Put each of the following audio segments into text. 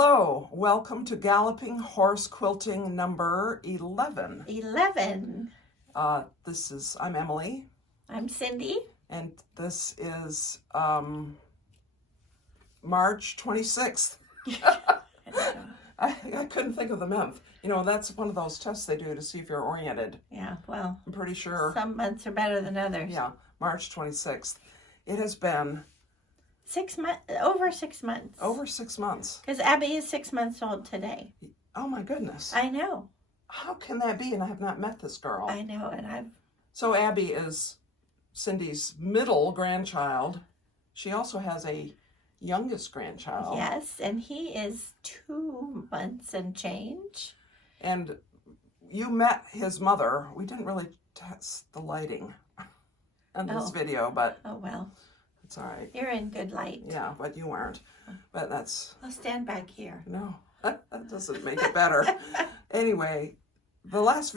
Hello, welcome to Galloping Horse Quilting number 11. 11. I'm Emily. I'm Cindy. And this is March 26th. I couldn't think of the month. You know, that's one of those tests they do to see if you're oriented. Yeah, well, I'm pretty sure. Some months are better than others. Yeah, March 26th. It has been 6 months, over 6 months. over 6 months. Because Abby is 6 months old today. Oh my goodness. I know. How can that be? And I have not met this girl. I know, and I've... So Abby is Cindy's middle grandchild. She also has a youngest grandchild. Yes, and he is 2 months and change. And you met his mother. We didn't really test the lighting on this video, but Oh, well. it's all right. You're in good light. Yeah, but you weren't. But that's... I'll stand back here. No, that doesn't make it better. Anyway, the last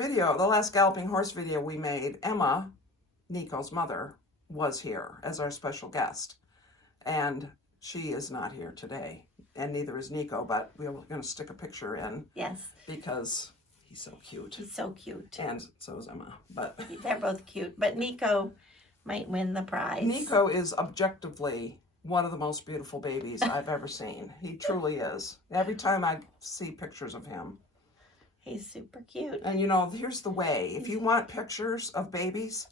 Galloping Horse video we made, Emma, Nico's mother, was here as our special guest. And she is not here today. And neither is Nico, but we're going to stick a picture in. Yes. Because he's so cute. He's so cute. And so is Emma. But They're both cute. But Nico might win the prize. Nico is objectively one of the most beautiful babies I've ever seen. He truly is. Every time I see pictures of him. He's super cute. And you know, here's the way. If you want pictures of babies,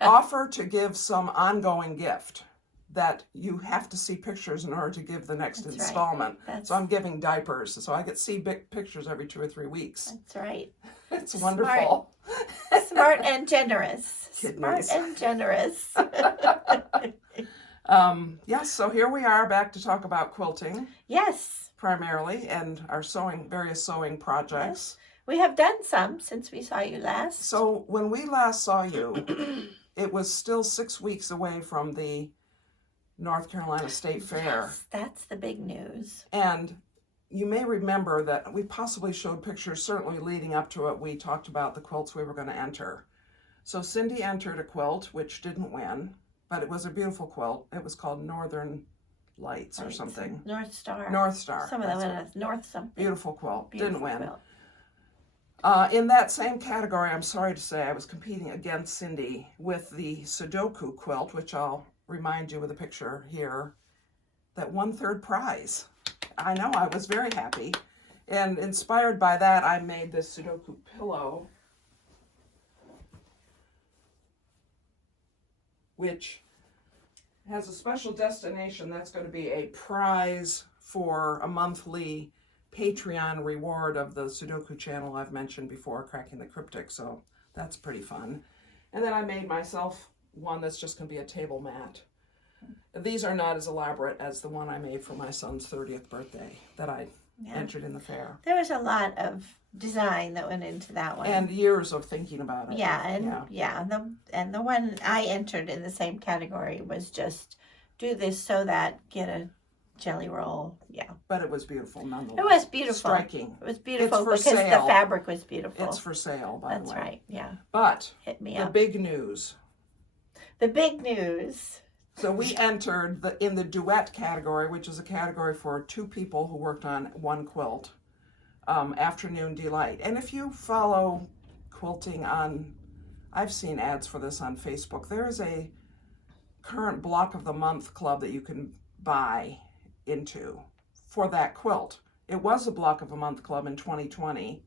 offer to give some ongoing gift that you have to see pictures in order to give the next That's installment. right. So I'm giving diapers, so I get to see big pictures every 2 or 3 weeks. That's right. It's wonderful. Smart and generous. Kidneys. Smart and generous. Yes, so here we are back to talk about quilting Yes. primarily and our various sewing projects. We have done some since we saw you last. So when we last saw you, it was still 6 weeks away from the North Carolina State Fair. Yes, that's the big news. And you may remember that we possibly showed pictures, certainly leading up to it, we talked about the quilts we were going to enter. So Cindy entered a quilt, which didn't win, but it was a beautiful quilt. It was called Northern Lights or something. North Star. North Star. Some of them have North something. Beautiful quilt. Beautiful Didn't win. quilt. In that same category, I'm sorry to say, I was competing against Cindy with the Sudoku quilt, which I'll remind you with a picture here, that won third prize. I know, I was very happy. And inspired by that, I made this Sudoku pillow, which has a special destination that's going to be a prize for a monthly Patreon reward of the Sudoku channel I've mentioned before, Cracking the Cryptic, so that's pretty fun. And then I made myself one that's just going to be a table mat. These are not as elaborate as the one I made for my son's 30th birthday that I entered in the fair. There was a lot of design that went into that one. And years of thinking about it. And the one I entered in the same category was just do this so that get a jelly roll. Yeah. But it was beautiful nonetheless. It was beautiful. Striking. It was beautiful for because sale. the fabric was beautiful. It's for sale, by the way. That's right. Yeah. But hit me the up. big news. The big news. So we entered in the duet category, which is a category for 2 people who worked on one quilt, Afternoon Delight. And if you follow quilting I've seen ads for this on Facebook, there is a current block of the month club that you can buy into for that quilt. It was a block of a month club in 2020,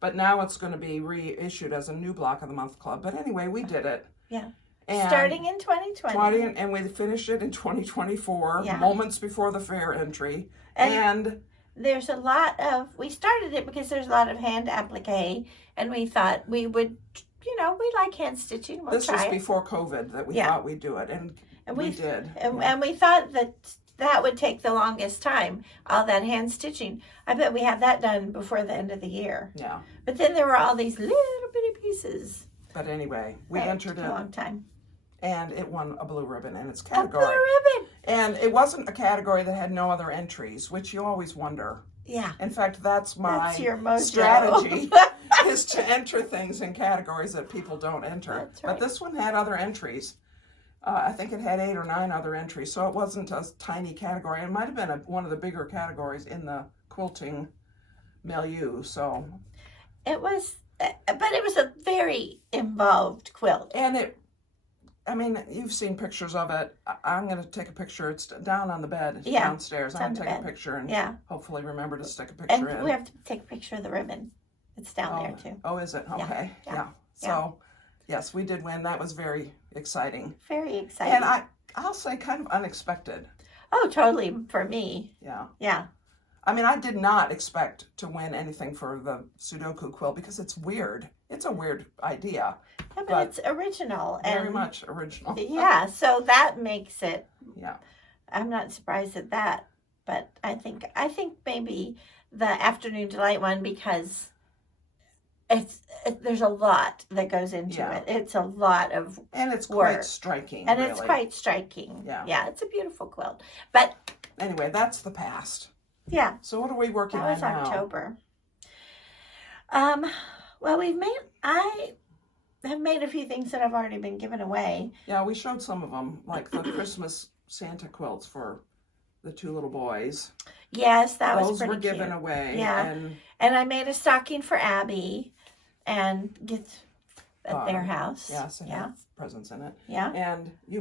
but now it's going to be reissued as a new block of the month club. But anyway, we did it. Yeah. And starting in 2020. And we finished it in 2024, Yeah. moments before the fair entry. And there's a lot of, we started it because there's a lot of hand applique, and we thought we would, we like hand stitching. We'll this was try it. before COVID that we thought we'd do it, and we did. And we thought that would take the longest time, all that hand stitching. I bet we have that done before the end of the year. Yeah. But then there were all these little bitty pieces. But anyway, we entered it. A long time. And it won a blue ribbon in its A category. blue ribbon. And it wasn't a category that had no other entries, which you always wonder. Yeah. In fact, that's my your mojo. strategy, is to enter things in categories that people don't enter. That's right. But this one had other entries. I think it had 8 or 9 other entries, so it wasn't a tiny category. It might have been one of the bigger categories in the quilting milieu. So it was, but it was a very involved quilt. And I mean, you've seen pictures of it. I'm going to take a picture. It's down on the bed downstairs. I'm going to take a picture and hopefully remember to stick a picture in. And we have to take a picture of the ribbon. It's down there too. Oh, is it? Okay. Yeah. So, yes, we did win. That was very exciting. Very exciting. And I'll say kind of unexpected. Oh, totally for me. Yeah. Yeah. I mean, I did not expect to win anything for the Sudoku quilt because it's weird. It's a weird idea. Yeah, but it's original. Very much original. Yeah, so that makes it. Yeah. I'm not surprised at that, but I think maybe the Afternoon Delight one, because there's a lot that goes into it. It's a lot of and it's work. Quite striking. And really. it's quite striking. Yeah. Yeah, it's a beautiful quilt. But anyway, that's the past. Yeah. So what are we working on now? That was October. Well, I have made a few things that have already been given away. Yeah, we showed some of them, like the Christmas Santa quilts for the 2 little boys. Yes, that was pretty cute. Those were given away. Yeah. And I made a stocking for Abby and get at their house. Yes, it had presents in it. Yeah. And you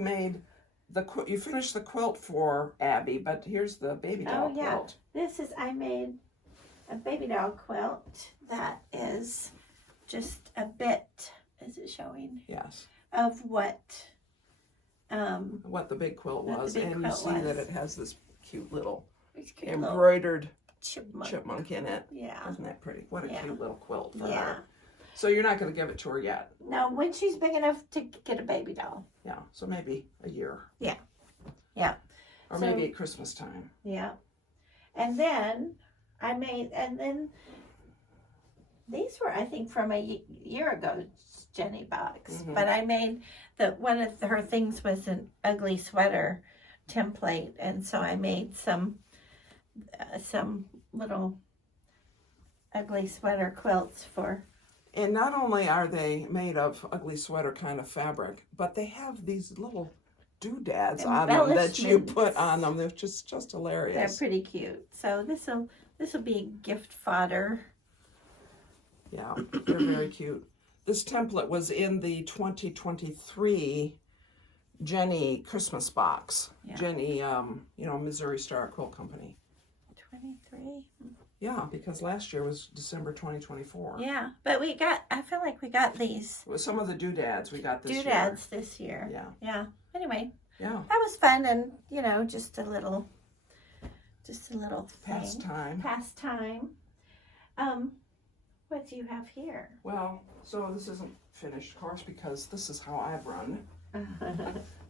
finished the quilt for Abby, but here's the baby doll quilt. I made a baby doll quilt that is just a bit, is it showing? Yes. Of what the big quilt was. And you see that it has this cute little embroidered chipmunk in it. Yeah. Isn't that pretty? What a cute little quilt for her. Yeah. So you're not going to give it to her yet? No, when she's big enough to get a baby doll. Yeah, so maybe a year. Yeah. Yeah. Or maybe at Christmas time. Yeah. And then these were, I think, from a year ago, Jenny box. Mm-hmm. But I made one of her things was an ugly sweater template. And so I made some little ugly sweater quilts for. And not only are they made of ugly sweater kind of fabric, but they have these little doodads on them that you put on them. They're just hilarious. They're pretty cute. So this will be gift fodder. Yeah, they're very cute. This template was in the 2023 Jenny Christmas box. Yeah. Jenny, Missouri Star Quilt Company. 23? Yeah, because last year was December 2024. Yeah, but I feel like we got these. Well, some of the doodads we got this year. Doodads this year. Yeah. Yeah. Anyway. Yeah. That was fun, and, just a little pastime. What do you have here? Well, so this isn't finished, of course, because this is how I've run.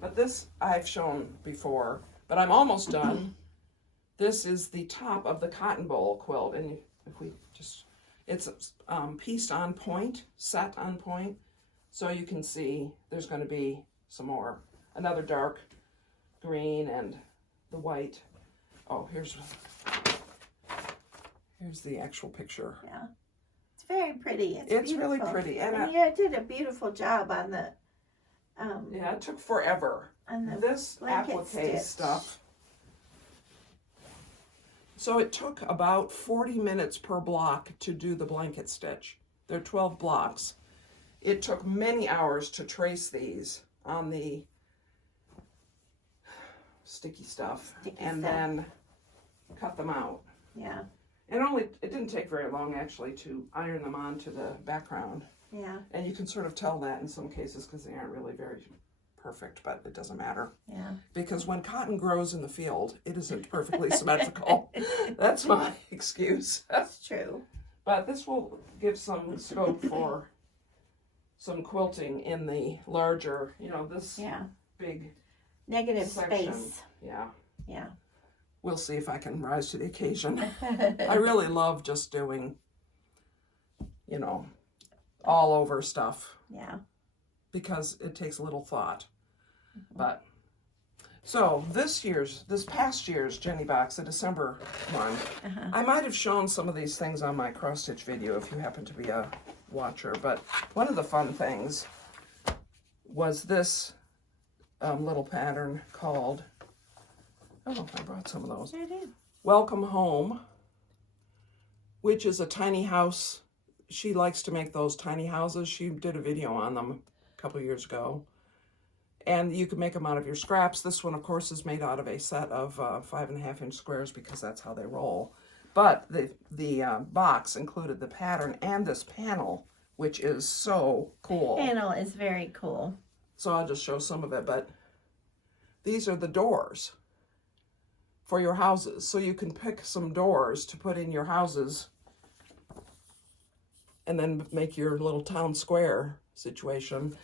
But this I've shown before, but I'm almost done. This is the top of the cotton bowl quilt, and it's pieced on point, set on point, so you can see there's going to be another dark green and the white. Oh, here's the actual picture. Yeah, it's very pretty. It's really pretty, and you did a beautiful job on the. Yeah, it took forever. On this applique stuff. So it took about 40 minutes per block to do the blanket stitch. There are 12 blocks. It took many hours to trace these on the sticky stuff then cut them out. Yeah. It didn't take very long actually to iron them onto the background. Yeah. And you can sort of tell that in some cases because they aren't really very perfect, but it doesn't matter. Yeah. Because when cotton grows in the field, it isn't perfectly symmetrical. That's my excuse. That's true. But this will give some scope for some quilting in the larger, this big negative section. Space. Yeah. Yeah. We'll see if I can rise to the occasion. I really love just doing, all over stuff. Yeah. Because it takes a little thought. But so this past year's Jenny box, the December one, I might have shown some of these things on my cross stitch video if you happen to be a watcher. But one of the fun things was this little pattern called, oh, I brought some of those. I did. Welcome Home, which is a tiny house. She likes to make those tiny houses. She did a video on them a couple years ago. And you can make them out of your scraps. This one, of course, is made out of a set of 5.5-inch squares because that's how they roll. But the box included the pattern and this panel, which is so cool. Panel is very cool. So I'll just show some of it. But these are the doors for your houses. So you can pick some doors to put in your houses and then make your little town square situation.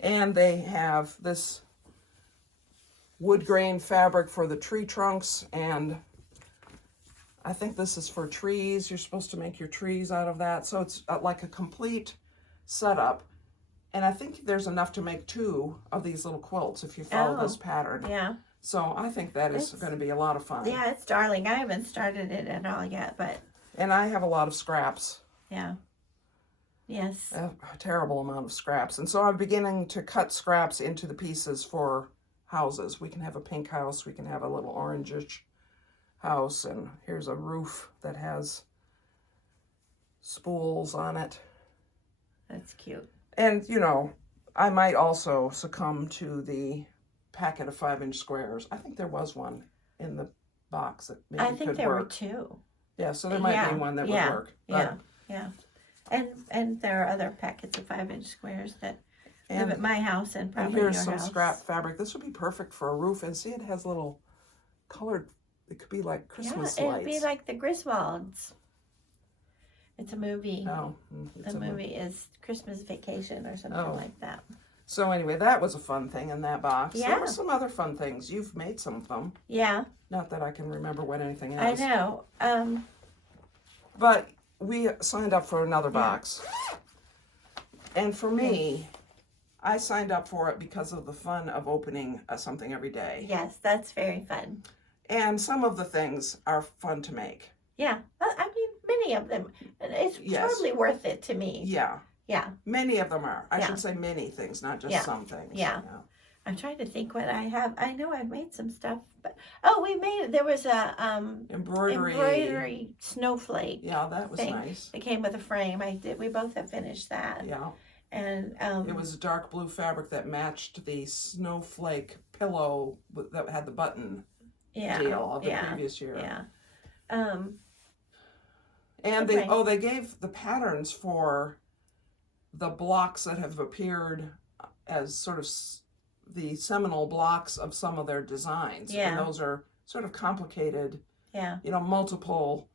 And they have this wood grain fabric for the tree trunks, and I think this is for trees. You're supposed to make your trees out of that. So it's like a complete setup. And I think there's enough to make 2 of these little quilts if you follow this pattern. Yeah. So I think that is going to be a lot of fun. Yeah, it's darling. I haven't started it at all yet, but. And I have a lot of scraps. Yeah. Yes. A terrible amount of scraps. And so I'm beginning to cut scraps into the pieces for houses. We can have a pink house. We can have a little orangish house. And here's a roof that has spools on it. That's cute. And, you know, I might also succumb to the packet of 5-inch squares. I think there was one in the box that maybe could work. I think there were 2. Yeah, so there might be one that would work. But, yeah. And there are other packets of 5-inch squares that live at my house and probably here's your some house. scrap fabric. This would be perfect for a roof. And see, it has little colored, it could be like Christmas lights. It'd be like the Griswolds. It's a movie. Oh, the movie is Christmas Vacation or something like that. So anyway, that was a fun thing in that box. Yeah. There were some other fun things. You've made some of them. Yeah. Not that I can remember what anything is. I know. But we signed up for another box. And for me, I signed up for it because of the fun of opening something every day. Yes, that's very fun. And some of the things are fun to make. Yeah. I mean, many of them. It's totally worth it to me. Yeah. Yeah. Many of them are. I should say many things, not just some things. Yeah. I'm trying to think what I have. I know I've made some stuff, but there was a embroidery snowflake. Yeah, that was thing. Nice. It came with a frame. We both have finished that. Yeah. And it was a dark blue fabric that matched the snowflake pillow that had the button deal of the previous year. Yeah. And they gave the patterns for the blocks that have appeared as sort of the seminal blocks of some of their designs. Yeah. And those are sort of complicated, Yeah. Multiple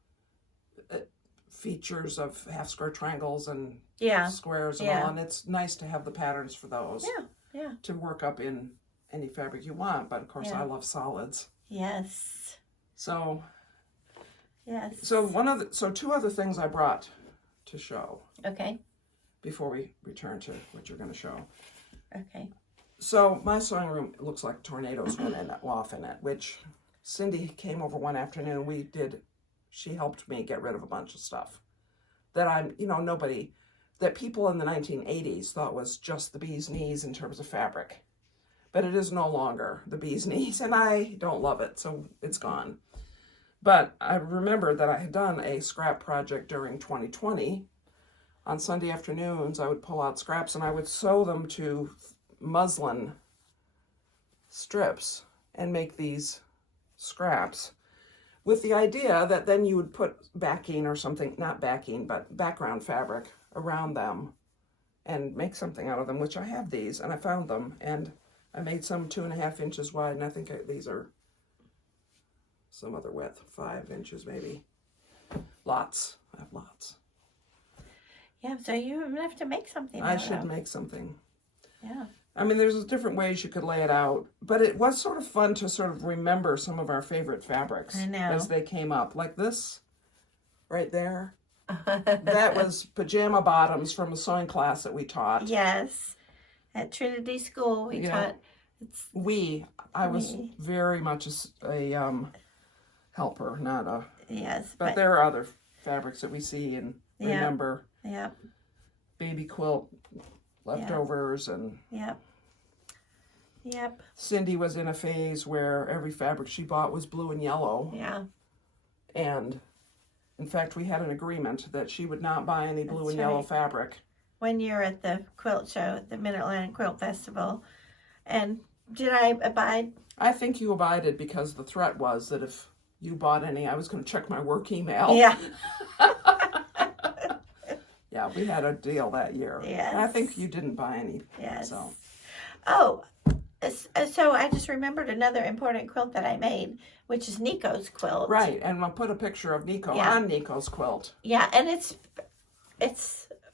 features of half square triangles and squares and all. And it's nice to have the patterns for those. Yeah. To work up in any fabric you want. But of course, I love solids. Yes. So. Yes. So 2 other things I brought to show. Okay. Before we return to what you're going to show. Okay. So my sewing room looks like tornadoes went off in it, which Cindy came over one afternoon. She helped me get rid of a bunch of stuff that that people in the 1980s thought was just the bee's knees in terms of fabric. But it is no longer the bee's knees, and I don't love it, so it's gone. But I remember that I had done a scrap project during 2020. On Sunday afternoons, I would pull out scraps and I would sew them to muslin strips and make these scraps with the idea that then you would put backing or something, not backing, but background fabric around them and make something out of them, which I have these, and I found them, and I made some 2.5 inches wide, and I think these are some other width, 5 inches maybe. Lots. I have lots. Yeah, so you have to make something. I should make something. Yeah. I mean, there's different ways you could lay it out, but it was sort of fun to sort of remember some of our favorite fabrics as they came up. Like this right there. That was pajama bottoms from a sewing class that we taught. Yes. At Trinity School, we taught. I was very much a helper, not a... Yes. But there are other fabrics that we see and remember. Yep. Baby quilt leftovers and... Yep. Yep. Cindy was in a phase where every fabric she bought was blue and yellow. Yeah. And in fact, we had an agreement that she would not buy any blue That's and yellow right. fabric. One year at the quilt show at the Mid-Atlantic Quilt Festival. And did I abide? I think you abided because the threat was that if you bought any, I was going to check my work email. Yeah. Yeah, we had a deal that year. Yes. And I think you didn't buy any. Yes. So. Oh, so I just remembered another important quilt that I made, which is Nico's quilt. Right, and I'll put a picture of Nico on Nico's quilt. Yeah, and it's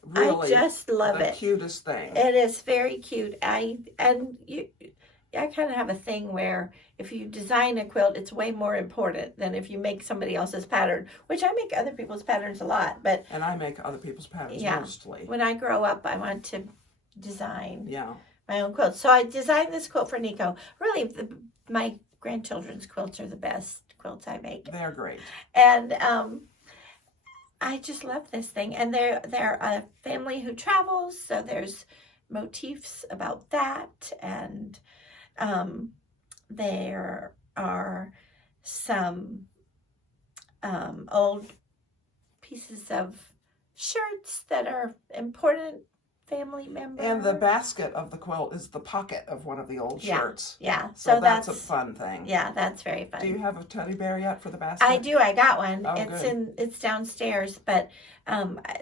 Really, I just love the it. cutest thing. It is very cute. I kind of have a thing where if you design a quilt, it's way more important than if you make somebody else's pattern, which I make other people's patterns a lot. But And I make other people's patterns mostly. When I grow up, I want to design my own quilts. So I designed this quilt for Nico. Really, my grandchildren's quilts are the best quilts I make. They're great. And I just love this thing. And they're a family who travels, so there's motifs about that. And there are some old pieces of shirts that are important family members. And the basket of the quilt is the pocket of one of the old shirts. Yeah. So that's a fun thing. Yeah, that's very fun. Do you have a teddy bear yet for the basket? I do. I got one. Oh, It's downstairs, but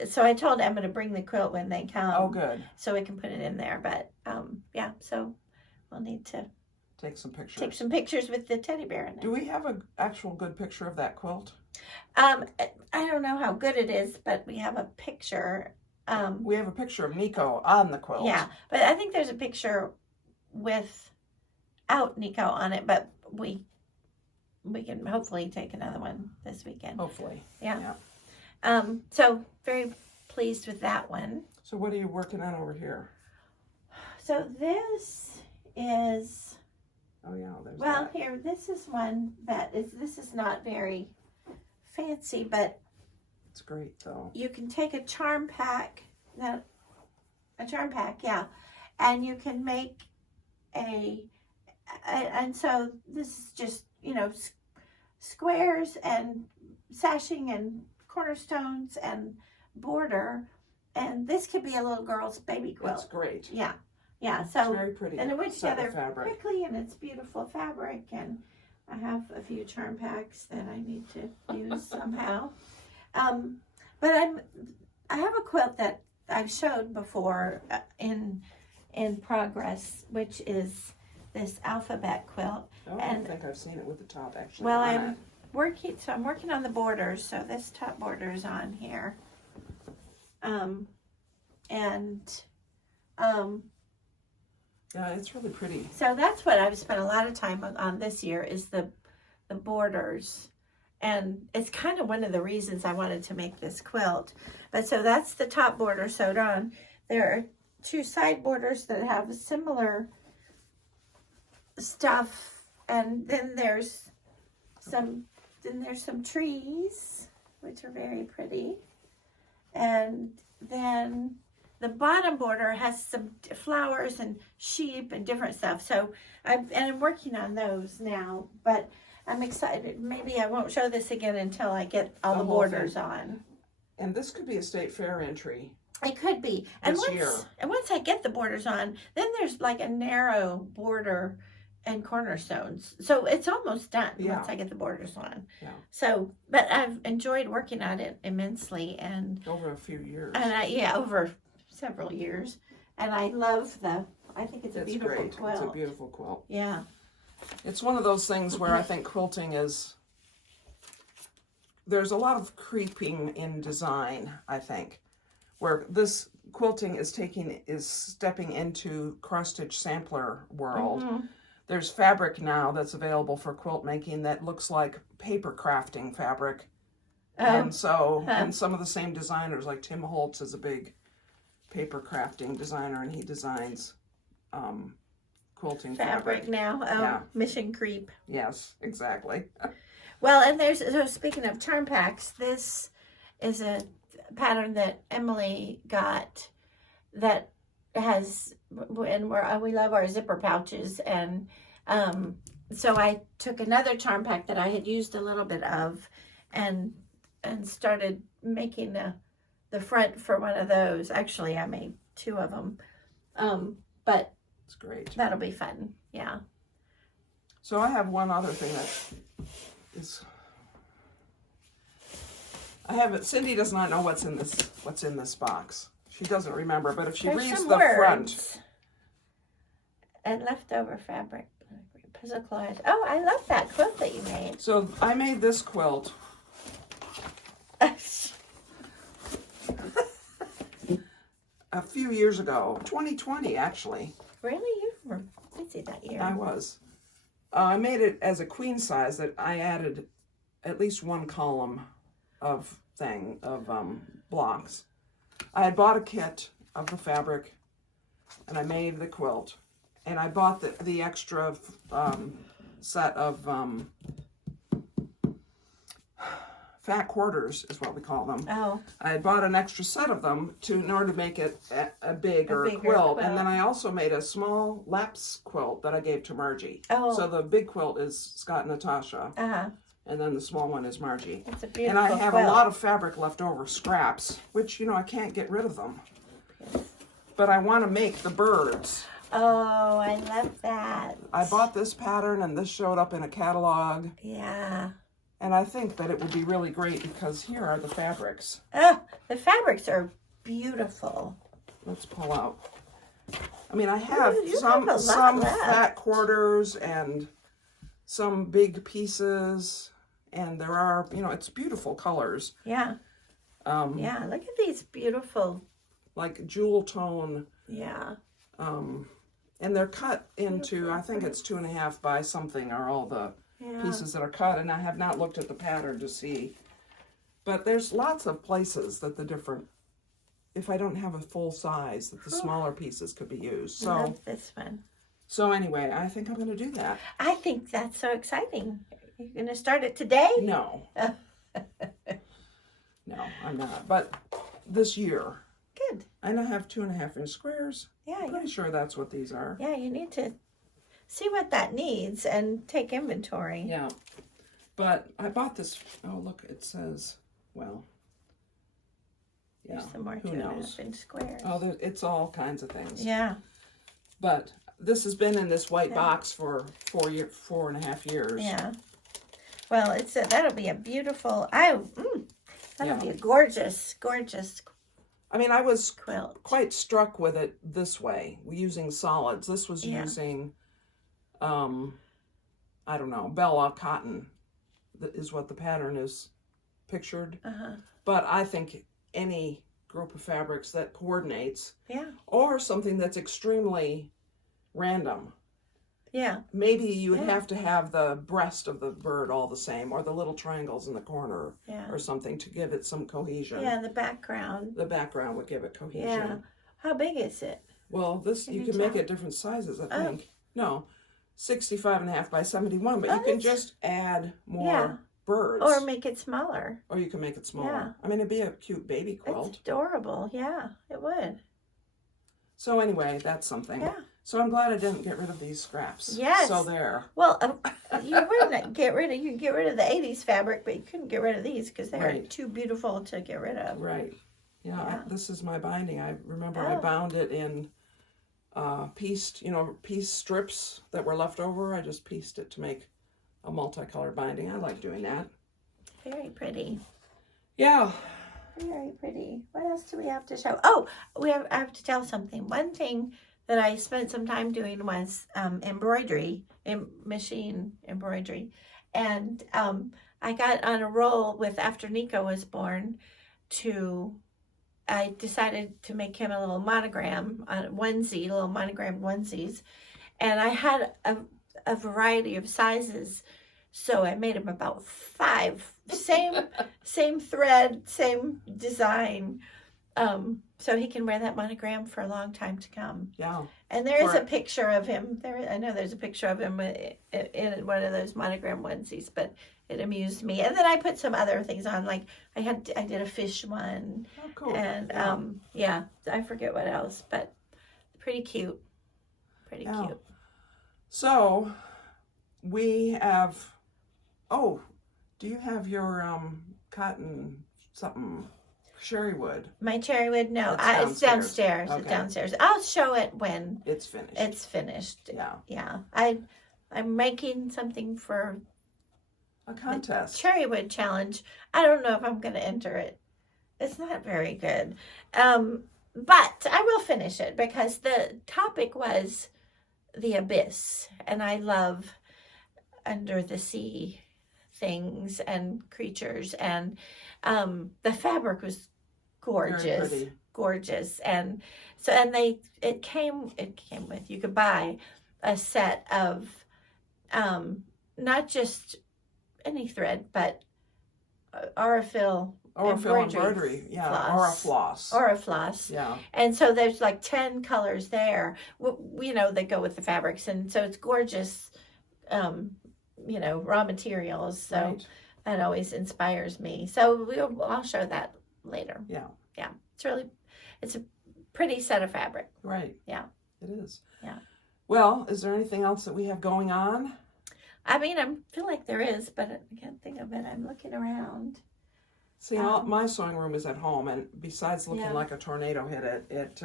so I told Emma to bring the quilt when they come. Oh, good. So we can put it in there. But so we'll need to take some pictures. Take some pictures with the teddy bear in it. Do we have an actual good picture of that quilt? I don't know how good it is, but we have a picture. We have a picture of Nico on the quilt. Yeah, but I think there's a picture without Nico on it, but we can hopefully take another one this weekend. Hopefully. Yeah. So very pleased with that one. So what are you working on over here? So this is... Oh yeah, there's Well, that. here, this is one this is not very fancy, but It's great though. you can take a charm pack, and you can make and so this is just, squares and sashing and cornerstones and border, and this could be a little girl's baby quilt. It's great. Yeah, It's so, very pretty. and it went set of together fabric. quickly, and it's beautiful fabric, and I have a few charm packs that I need to use somehow. But I have a quilt that I've showed before in progress, which is this alphabet quilt. Oh, I don't think I've seen it with the top actually. Well, on I'm it. working on the borders, so this top border is on here. Yeah, it's really pretty. So that's what I've spent a lot of time on this year is the borders. And it's kind of one of the reasons I wanted to make this quilt. But so that's the top border sewed on. There are two side borders that have similar stuff. And then there's some trees, which are very pretty. And then the bottom border has some flowers and sheep and different stuff. So I'm working on those now, but I'm excited. Maybe I won't show this again until I get all the borders on. And this could be a state fair entry. It could be. And once I get the borders on, then there's like a narrow border and cornerstones. So it's almost done once I get the borders on. Yeah. So, but I've enjoyed working on it immensely, and over a few years. And over several years. And I love I think it's a beautiful great. quilt. It's a beautiful quilt. Yeah. It's one of those things where I think quilting there's a lot of creeping in design, I think, where this quilting is stepping into cross-stitch sampler world. Mm-hmm. There's fabric now that's available for quilt making that looks like paper crafting fabric. And so, and some of the same designers, like Tim Holtz is a big paper crafting designer, and he designs quilting fabric. Now. Mission creep. Yes, exactly. Well, and so speaking of charm packs, this is a pattern that Emily got that has, and we love our zipper pouches, and so I took another charm pack that I had used a little bit of, and started making the front for one of those. Actually, I made 2 of them, but it's great. That'll be fun. Yeah. So I have one other thing that is. I have it. Cindy does not know what's in this box. She doesn't remember, but if she There's reads some the words. front. And leftover fabric. Puzzle collage. Oh, I love that quilt that you made. So I made this quilt. A few years ago, 2020 actually. Really? You were busy that year. I was. I made it as a queen size that I added at least 1 column of blocks. I had bought a kit of the fabric and I made the quilt, and I bought the extra set of fat quarters is what we call them. Oh. I had bought an extra set of them in order to make it a bigger quilt. And then I also made a small lapse quilt that I gave to Margie. Oh. So the big quilt is Scott and Natasha. Uh-huh. And then the small one is Margie. It's a beautiful And I have quilt. a lot of fabric left over, scraps, which, I can't get rid of them. But I want to make the birds. Oh, I love that. I bought this pattern and this showed up in a catalog. Yeah. And I think that it would be really great because here are the fabrics. Oh, the fabrics are beautiful. Let's pull out. I mean, I have you some have a lot left. fat quarters and some big pieces, and there are, it's beautiful colors. Yeah. Yeah, look at these beautiful. Like jewel tone. Yeah. And they're cut into, I think it's 2.5 by something are all the pieces that are cut, and I have not looked at the pattern to see. But there's lots of places that if I don't have a full size, that the smaller pieces could be used. So I love this one. So anyway, I think I'm going to do that. I think that's so exciting. You're going to start it today? No. No, I'm not. But this year. Good. And I have 2.5 inch squares. Yeah. I'm pretty sure that's what these are. Yeah, you need to see what that needs and take inventory. Yeah. But I bought this. Oh, look, it says, well. Yeah. There's some more Who knows? 2.5 inch squares. Oh, it's all kinds of things. Yeah. But this has been in this white box for 4.5 years. Yeah. Well, that'll be a beautiful. That'll be a gorgeous, gorgeous. I mean, I was quilt. Quite struck with it this way, using solids. This was using, I don't know, Bella cotton is what the pattern is pictured. Uh-huh. But I think any group of fabrics that coordinates, Yeah. or something that's extremely random. Yeah. Maybe you would have to have the breast of the bird all the same, or the little triangles in the corner, or something to give it some cohesion. Yeah, the background. The background would give it cohesion. Yeah. How big is it? Well, this you can make it different sizes, I think. No, 65.5 by 71, but you can just add more birds. Or make it smaller. Or you can make it smaller. Yeah. I mean, it'd be a cute baby quilt. It's adorable. Yeah, it would. So anyway, that's something. Yeah. So I'm glad I didn't get rid of these scraps. Yes. So there. Well, you wouldn't get rid of. You could get rid of the '80s fabric, but you couldn't get rid of these because they are too beautiful to get rid of. Right. Yeah. This is my binding. I remember I Oh. bound it in piece strips that were left over. I just pieced it to make a multicolored binding. I like doing that. Very pretty. Yeah. Very pretty. What else do we have to show? Oh, I have to tell something. One thing that I spent some time doing was embroidery, machine embroidery. And I got on a roll with, after Nico was born, I decided to make him a little monogram, a onesie, little monogram onesies. And I had a variety of sizes. So I made him about 5. Same thread, same design. So he can wear that monogram for a long time to come. Yeah. And there is a picture of him. I know there's a picture of him in one of those monogram onesies, but it amused me. And then I put some other things on, like I did a fish one. Oh, cool. And I forget what else, but pretty cute. Pretty Yeah. cute. So we have, oh, do you have your cotton something, cherry wood? My cherry wood, no. It's It's downstairs. Okay. It's downstairs. I'll show it when It's finished. it's finished. Yeah. Yeah. I'm making something for A contest. cherry wood challenge. I don't know if I'm going to enter it. It's not very good. But I will finish it because the topic was the abyss. And I love under the sea things and creatures. And the fabric was gorgeous. Very pretty. Gorgeous. And so, and it came with, you could buy a set of not just any thread, but Aurifil embroidery. Yeah. floss. Or a floss. Floss. Yeah. And so there's like 10 colors there, that go with the fabrics. And so it's gorgeous, raw materials. So Right. that always inspires me. So I'll show that later. Yeah. Yeah. It's a pretty set of fabric. Right. Yeah. It is. Yeah. Well, is there anything else that we have going on? I mean, I feel like there is, but I can't think of it. I'm looking around. See, my sewing room is at home, and besides looking like a tornado hit it, it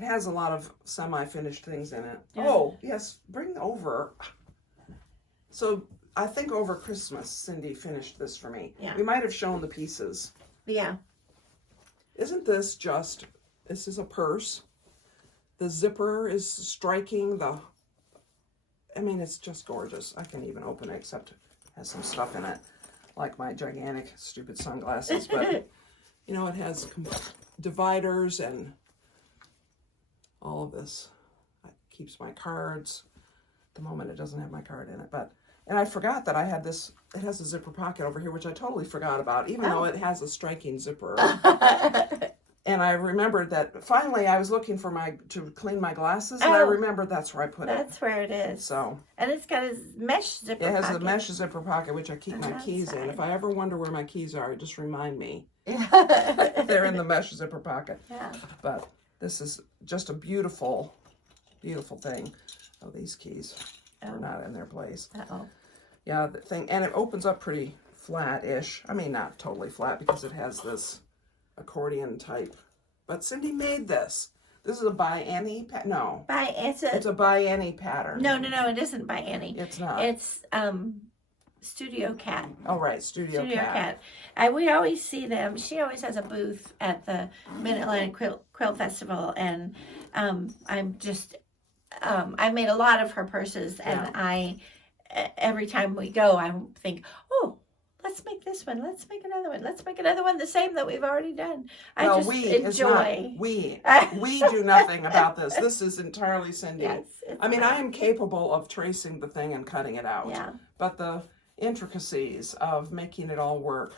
has a lot of semi-finished things in it. Yeah. Oh, yes, bring over. So I think over Christmas, Cindy finished this for me. Yeah. We might have shown the pieces. Yeah. Isn't this is a purse. The zipper is striking it's just gorgeous. I can't even open it except it has some stuff in it, like my gigantic, stupid sunglasses. But, it has dividers and all of this. It keeps my cards. At the moment, it doesn't have my card in it. And I forgot that I had this, it has a zipper pocket over here, which I totally forgot about, even though it has a striking zipper. And I remembered that finally I was looking to clean my glasses, and I remembered that's where I put it. That's where it is. So. And it's got a mesh zipper pocket. It has a mesh zipper pocket, which I keep my keys in. If I ever wonder where my keys are, just remind me. They're in the mesh zipper pocket. Yeah. But this is just a beautiful, beautiful thing. Oh, these keys are not in their place. Uh-oh. Yeah, the thing, and it opens up pretty flat-ish. I mean, not totally flat because it has this accordion type. But Cindy made this. This is a by Annie no. It's a by Annie pattern. No, it isn't by Annie. It's not. It's Studio Cat. Oh, right, Studio Cat. We always see them. She always has a booth at the Mid-Atlantic Quilt Festival, and I'm just I made a lot of her purses, and every time we go, I think, oh, let's make this one. Let's make another one. Let's make another one the same that we've already done. I just enjoy. We do nothing about this. This is entirely Cindy. Yes, I am capable of tracing the thing and cutting it out. Yeah. But the intricacies of making it all work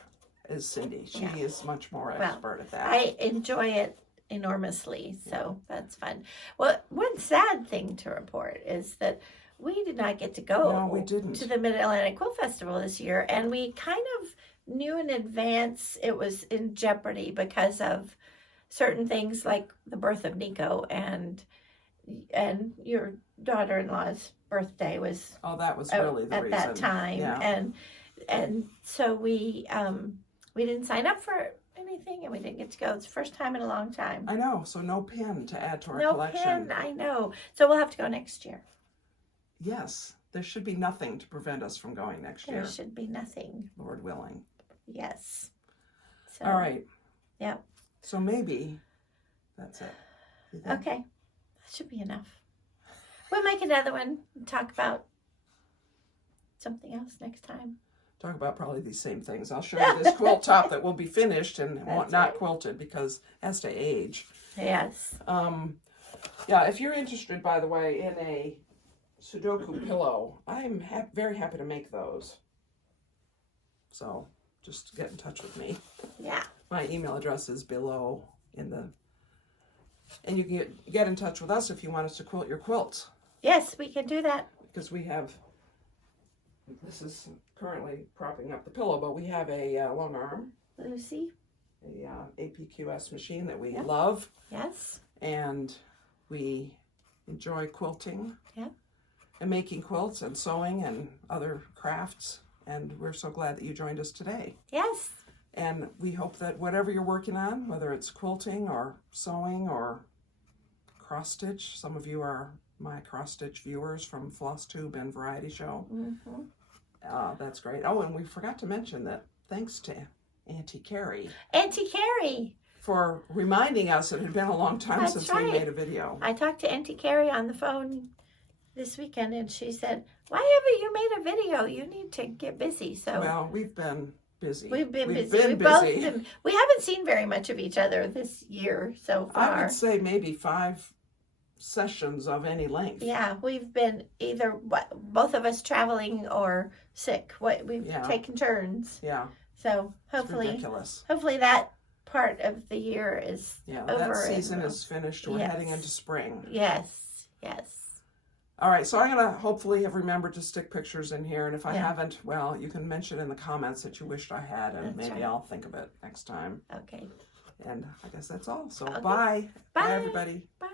is Cindy. She is much more expert at that. I enjoy it enormously, so that's fun. Well, one sad thing to report is that we did not get to go to the Mid-Atlantic Quilt Festival this year, and we kind of knew in advance it was in jeopardy because of certain things like the birth of Nico and your daughter-in-law's birthday was that was really the at reason. that time. Yeah. And so we didn't sign up for anything, and we didn't get to go. It's the first time in a long time. I know, so no pin to add to our no collection. pin, I know. So we'll have to go next year. Yes, there should be nothing to prevent us from going next year. There should be nothing. Lord willing. Yes. So, all right. Yep. So maybe that's it. You think? Okay. That should be enough. We'll make another one and talk about something else next time. Talk about probably these same things. I'll show you this quilt top that will be finished and not quilted because it has to age. Yes. If you're interested, by the way, in a Sudoku pillow, I'm very happy to make those. So just get in touch with me. Yeah. My email address is below and you can get in touch with us if you want us to quilt your quilts. Yes, we can do that. Because we have, this is currently propping up the pillow, but we have a long arm. Lucy. A APQS machine that we love. Yes. and we enjoy quilting. Yeah. And making quilts and sewing and other crafts. And we're so glad that you joined us today. Yes. And we hope that whatever you're working on, whether it's quilting or sewing or cross stitch, some of you are my cross stitch viewers from Floss Tube and Variety Show. That's great. Oh, and we forgot to mention that thanks to Auntie Carrie. Auntie Carrie. For reminding us it had been a long time since we made a video. I talked to Auntie Carrie on the phone this weekend, and she said, why haven't you made a video? You need to get busy. So well, we've been busy. We've been busy. We haven't seen very much of each other this year so far. I would say maybe 5 sessions of any length. Yeah, we've been either both of us traveling or sick. We've taken turns. Yeah. So hopefully that part of the year is over. That season is finished. We're heading into spring. Yes, yes. All right, so I'm going to hopefully have remembered to stick pictures in here, and if I haven't, well, you can mention in the comments that you wished I had, and maybe I'll think of it next time. Okay. And I guess that's all. So okay. bye. Bye. Bye, everybody. Bye.